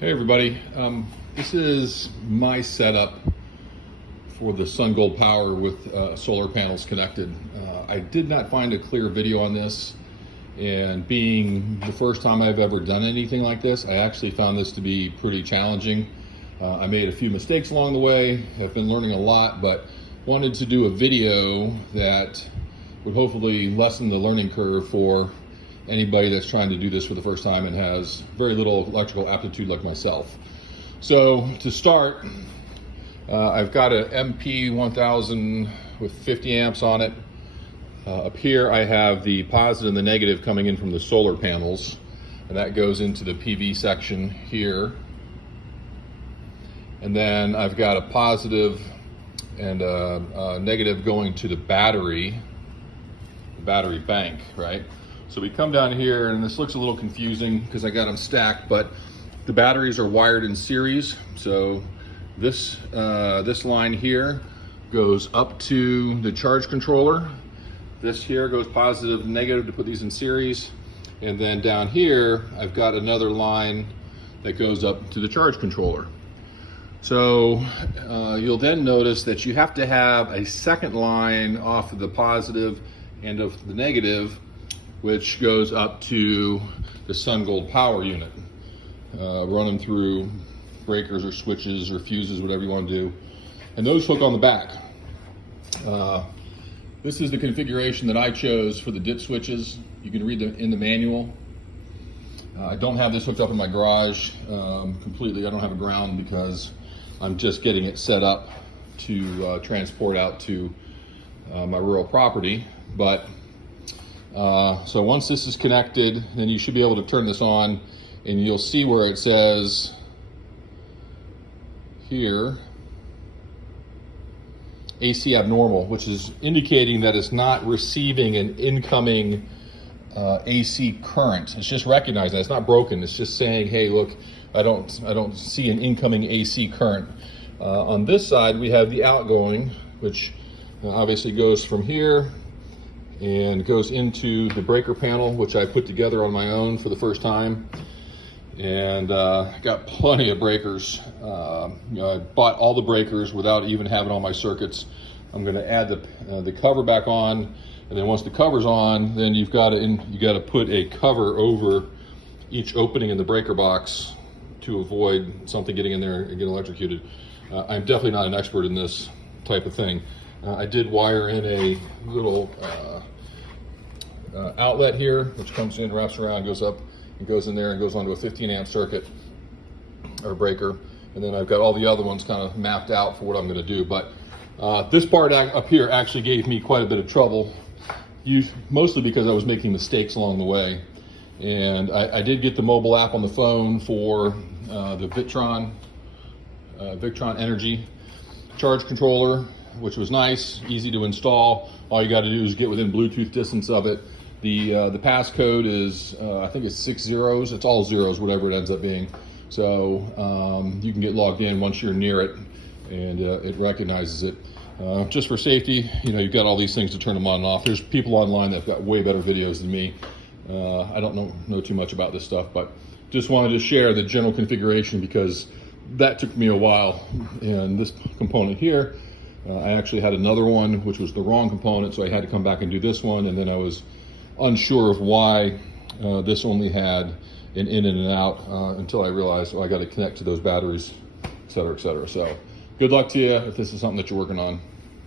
Hey everybody, this is my setup for the Sun Gold Power with solar panels connected. I did not find a clear video on this, and being the first time I've ever done anything like this, I actually found this to be pretty challenging. I made a few mistakes along the way. I've been learning a lot, but wanted to do a video that would hopefully lessen the learning curve for anybody that's trying to do this for the first time and has very little electrical aptitude like myself. So to start, I've got an MP1000 with 50 amps on it. Up here I have the positive and the negative coming in from the solar panels, and that goes into the PV section here. And then I've got a positive and a negative going to the battery bank, right? So we come down here, and this looks a little confusing because I got them stacked, but the batteries are wired in series. So this line here goes up to the charge controller. This here goes positive and negative to put these in series. And then down here, I've got another line that goes up to the charge controller. So you'll then notice that you have to have a second line off of the positive and of the negative, which goes up to the Sun Gold Power unit. Run them through breakers or switches or fuses, whatever you want to do. And those hook on the back. This is the configuration that I chose for the DIT switches. You can read them in the manual. I don't have this hooked up in my garage completely. I don't have a ground because I'm just getting it set up to transport out to my rural property. But so once this is connected, then you should be able to turn this on, and you'll see where it says here AC abnormal, which is indicating that it's not receiving an incoming AC current. It's just recognizing that it's not broken. It's just saying, hey, look, I don't see an incoming AC current. On this side, we have the outgoing, which obviously goes from here and goes into the breaker panel, which I put together on my own for the first time. And got plenty of breakers. I bought all the breakers without even having all my circuits. I'm going to add the cover back on, and then once the cover's on, then you got to put a cover over each opening in the breaker box to avoid something getting in there and getting electrocuted. I'm definitely not an expert in this type of thing. I did wire in a little outlet here, which comes in, wraps around, goes up, and goes in there and goes onto a 15 amp circuit or breaker. And then I've got all the other ones kind of mapped out for what I'm going to do. But this part up here actually gave me quite a bit of trouble, mostly because I was making mistakes along the way. And I did get the mobile app on the phone for the Victron Energy charge controller, which was nice, easy to install. All you got to do is get within Bluetooth distance of it. The passcode is, I think it's 6 zeros. It's all zeros, whatever it ends up being. So you can get logged in once you're near it, and it recognizes it. Just for safety, you've got all these things to turn them on and off. There's people online that've got way better videos than me. I don't know too much about this stuff, but just wanted to share the general configuration because that took me a while. And this component here, I actually had another one which was the wrong component, so I had to come back and do this one, and then I was unsure of why this only had an in and an out until I realized, I got to connect to those batteries, et cetera, et cetera. So good luck to you if this is something that you're working on.